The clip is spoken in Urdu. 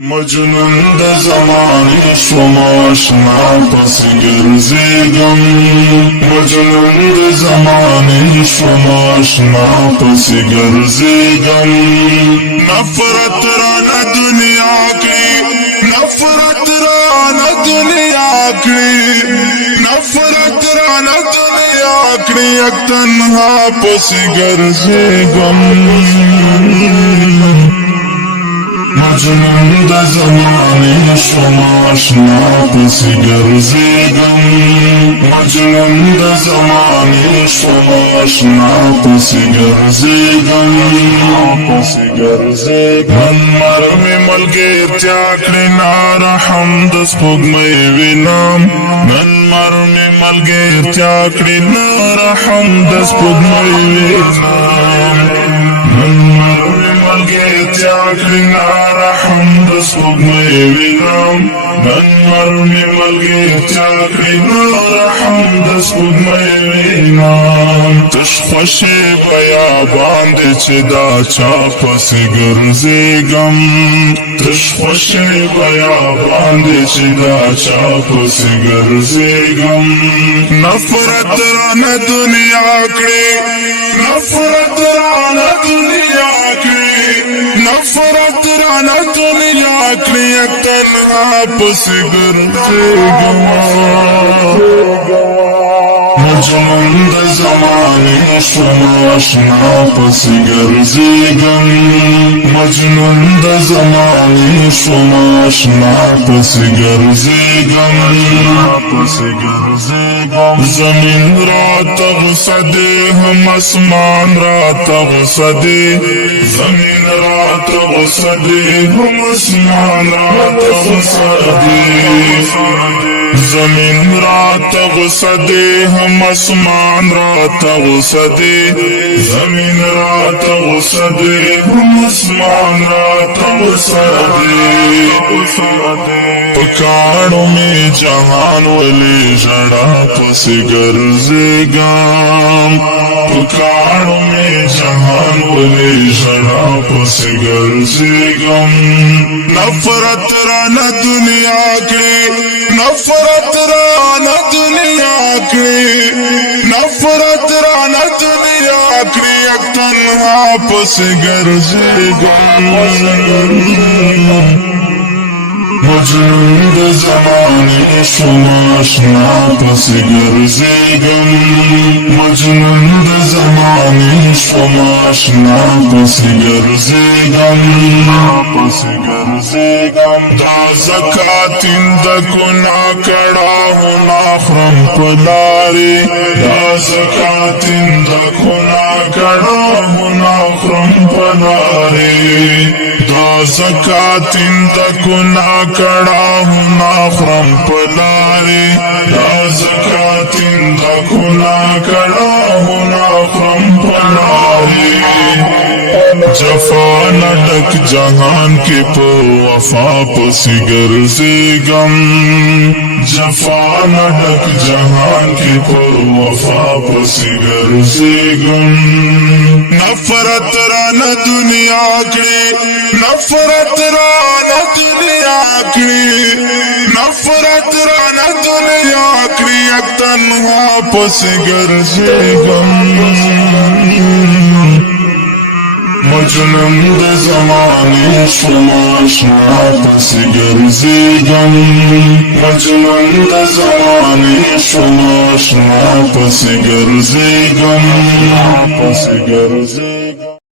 مجنون د زمانې شوم آشنا پسې ګرځېږم مجنون د زمانې شوم آشنا پسې ګرځېږم نفرت رانه دنیا کې نفرت رانه دنیا کې نفرت رانه دنیا کې یک تنها پسې ګرځېږم مجنون د زمانې شوم آشنا پسې ګرځېږم مجنون د زمانې شوم آشنا پسې ګرځېږم نن مرمې ملګرتیا کړې نارحم د سپوږمۍ وینم نن مرمې ملګرتیا کړې نارحم د سپوږمۍ وینم نن مرمې ملګرتیا کړې نارحم د سپوږمۍ وینم نن مرمې ملګرتیا کړې نارحم د سپوږمۍ وینم تش خوشې بیابان دې چې دا چا پسې ګرځېږم تش خوشې بیابان دې چې دا چا پسې ګرځېږم نفرت رانه دنیا کړې نفرت رانه دنیا کړې نفرت رانه دنیا کړې تنها پسې ګرځېږم مجنون د زمانې شوم آشنا پسې ګرځېږم مجنون د زمانې شوم آشنا پسې ګرځېږم زمین راته غوسه دی هم اسمان راته غوسه دی زمین راته غوسه دی هم اسمان راته غوسه دی زمین راته غوسه دی هم اسمان راته غوسه دی زمین راته غوسه دی هم اسمان راته غوسه دی پکاړو می جهان ولې ژړا پسې ګرځېږم پکاړو می جهان ولې ژړا پسې ګرځېږم نفرت رانه دنیا کړې نفرت رانه دنیا کړې نفرت رانه دنیا کړې یک تنها پسې ګرځېږم مجنون د زمانې شوم آشنا پسې ګرځېږم مجنون د زمانې شوم آشنا پسې ګرځېږم دا زکاتین د ګناه کړهونه خورم په لارې دا زکاتین د ګناه کړهونه خورم په لارې دا زکاتین د ګناه کړهونه خورم په لارې دا زکاتین د ګناه کړهونه خورم په لارې جفا نه ډک جهان کې په وفا پسې ګرځېږم جفا نه ډک جهان کې په وفا پسې ګرځېږم نفرت رانه دنیا کړې نفرت رانه دنیا کړې نفرت رانه دنیا کړې یک تنها پسې ګرځېږم مجنون د زمانې شوم آشنا پسې ګرځېږم مجنون د زمانې شوم آشنا پسې ګرځېږم